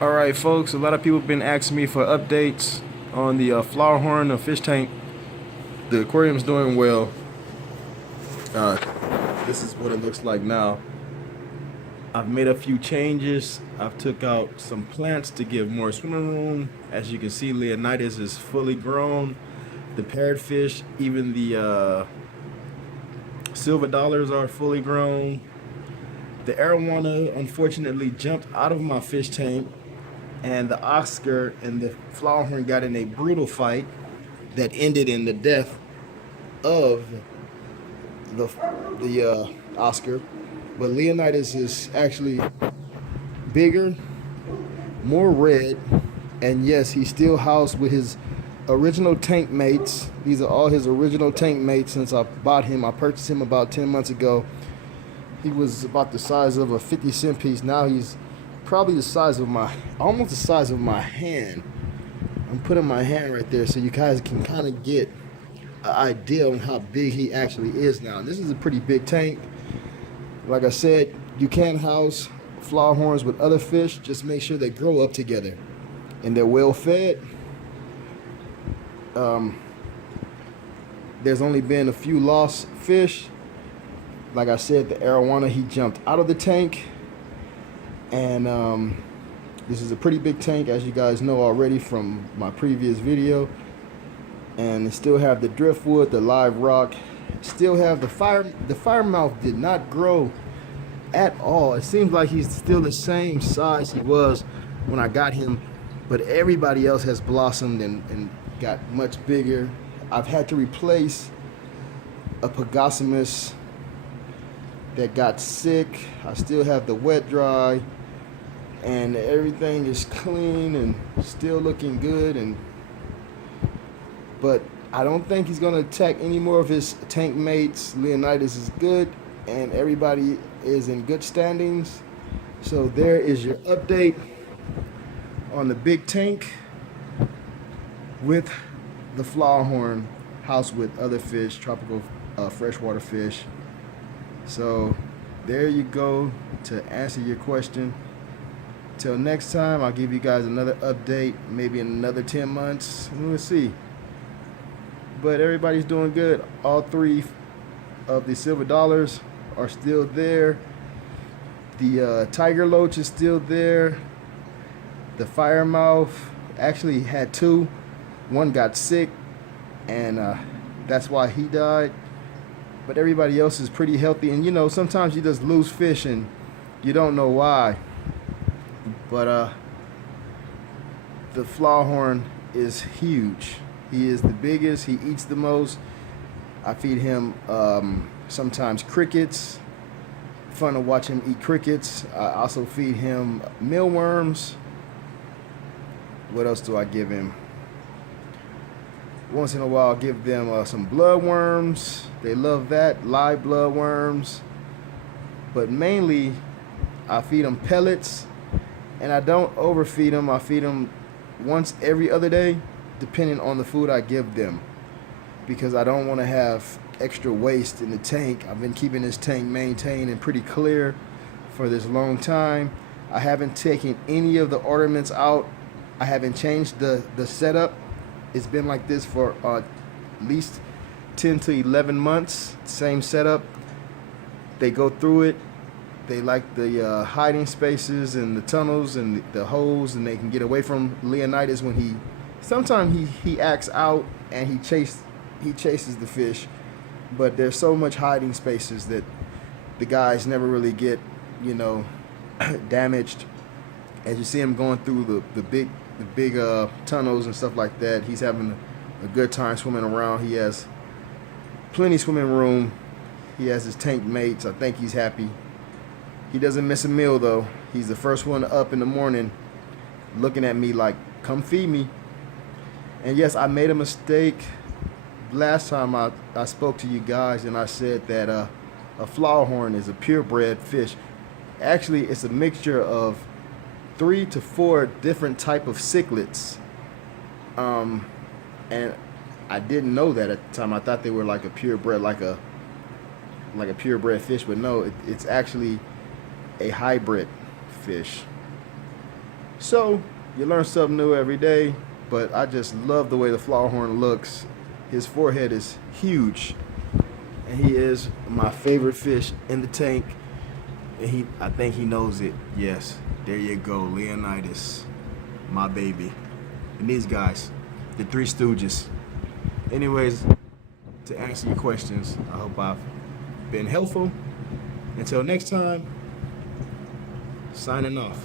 Alright folks, a lot of people have been asking me for updates on the flowerhorn, the fish tank. The aquarium's doing well. Uh, this is what it looks like now. I've made a few changes. I've took out some plants to give more swimming room. As you can see, Leonidas is fully grown. The parrotfish, even the silver dollars are fully grown. The arowana unfortunately jumped out of my fish tank, and the Oscar and the flowerhorn got in a brutal fight that ended in the death of the Oscar. But Leonidas is actually bigger, more red, and yes, he's still housed with his original tank mates. These are all his original tank mates since I bought him. I purchased him about 10 months ago. He was about the size of a 50-cent piece. Now he's probably the size of almost the size of my hand. I'm putting my hand right there so you guys can kind of get an idea on how big he actually is now. This is a pretty big tank. Like I said, you can house flowerhorns with other fish. Just make sure they grow up together and they're well fed. There's only been a few lost fish. Like I said, the arowana, he jumped out of the tank. And this is a pretty big tank, as you guys know already from my previous video. And they still have the driftwood, the live rock. Still have the fire mouth did not grow at all. It seems like he's still the same size he was when I got him, but everybody else has blossomed and got much bigger. I've had to replace a Pagassimus that got sick. I still have the wet dry, and everything is clean and still looking good. But I don't think he's gonna attack any more of his tank mates. Leonidas is good, and everybody is in good standings. So there is your update on the big tank with the flowerhorn house with other fish, tropical freshwater fish. So there you go to answer your question. Till next time, I'll give you guys another update, maybe in another 10 months. We'll see. But everybody's doing good. All three of the silver dollars are still there. The tiger loach is still there. The firemouth actually had two. One got sick, and that's why he died. But everybody else is pretty healthy. And you know, sometimes you just lose fish and you don't know why. But the flowerhorn is huge. He is the biggest. He eats the most. I feed him sometimes crickets. Fun to watch him eat crickets. I also feed him mealworms. What else do I give him? Once in a while, I'll give them some bloodworms. They love that, live bloodworms. But mainly, I feed them pellets, and I don't overfeed them. I feed them once every other day, depending on the food I give them, because I don't want to have extra waste in the tank. I've been keeping this tank maintained and pretty clear for this long time. I haven't taken any of the ornaments out. I haven't changed the setup. It's been like this for at least 10 to 11 months. Same setup. They go through it. They like the hiding spaces and the tunnels and the holes, and they can get away from Leonidas when sometimes he acts out and he chases the fish. But there's so much hiding spaces that the guys never really get, damaged. As you see him going through the big tunnels and stuff like that, he's having a good time swimming around. He has plenty swimming room. He has his tank mates. I think he's happy. He doesn't miss a meal though. He's the first one up in the morning looking at me like, come feed me. And yes, I made a mistake last time I spoke to you guys, and I said that a flowerhorn is a purebred fish. Actually, it's a mixture of 3 to 4 different type of cichlids, and I didn't know that at the time. I thought they were like a purebred, like a purebred fish, but no, it's actually a hybrid fish. So you learn something new every day, but I just love the way the flowerhorn looks. His forehead is huge, and he is my favorite fish in the tank. And I think he knows it. Yes, there you go, Leonidas, my baby. And these guys, the Three Stooges. Anyways, to answer your questions, I hope I've been helpful. Until next time, signing off.